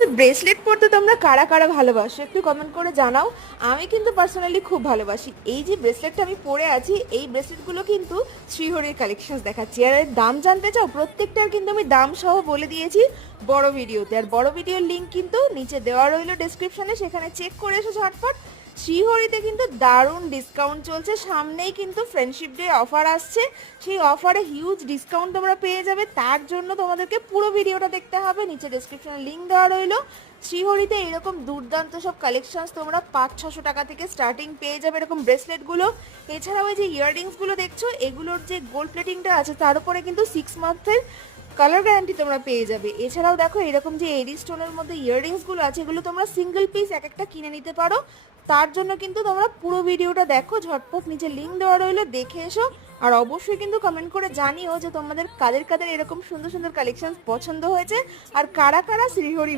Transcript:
Bracelet পরতে তোমরা কারা কারা ভালোবাসো একটু কমেন্ট করে জানাও। আমি কিন্তু পার্সোনালি খুব ভালোবাসি। এই যে ব্রেসলেটটা আমি পরে আছি, এই ব্রেসলেটগুলো কিন্তু শ্রীহরির কালেকশন দেখাচ্ছি। আর এর দাম জানতে চাও? প্রত্যেকটার কিন্তু আমি দাম সহ বলে দিয়েছি বড় ভিডিওতে। আর বড় ভিডিওর লিঙ্ক কিন্তু নিচে দেওয়া রইলো ডেসক্রিপশনে, সেখানে চেক করে এসো ঝটপট। শ্রীহরিতে কিন্তু দারুণ ডিসকাউন্ট চলছে, সামনেই কিন্তু ফ্রেন্ডশিপ ডে অফার আসছে। সেই অফারে হিউজ ডিসকাউন্ট তোমরা পেয়ে যাবে, তার জন্য তোমাদেরকে পুরো ভিডিওটা দেখতে হবে। নিচে ডেসক্রিপশনে লিঙ্ক দেওয়া রইলো। শ্রীহরিতে এরকম দুর্দান্ত সব কালেকশনস তোমরা 500-600 টাকা থেকে স্টার্টিং পেয়ে যাবে এরকম ব্রেসলেটগুলো। এছাড়াও এই যে ইয়াররিংসগুলো দেখছো, এগুলোর যে গোল্ড প্লেটিংটা আছে তার উপরে কিন্তু 6 মান্থের কালার গ্যারান্টি তোমরা পেয়ে যাবে। এছাড়াও দেখো এরকম যে এডি স্টোনের মধ্যে ইয়াররিংসগুলো আছে, এগুলো তোমরা সিঙ্গেল পিস এক একটা কিনে নিতে পারো। তার জন্য কিন্তু তোমরা পুরো ভিডিওটা দেখো ঝটপট, নিচে লিঙ্ক দেওয়া রইলো, দেখে এসো। আর অবশ্যই কিন্তু কমেন্ট করে জানিও যে তোমাদের কাদের কাদের এরকম সুন্দর সুন্দর কালেকশন পছন্দ হয়েছে আর কারা কারা শ্রীহরি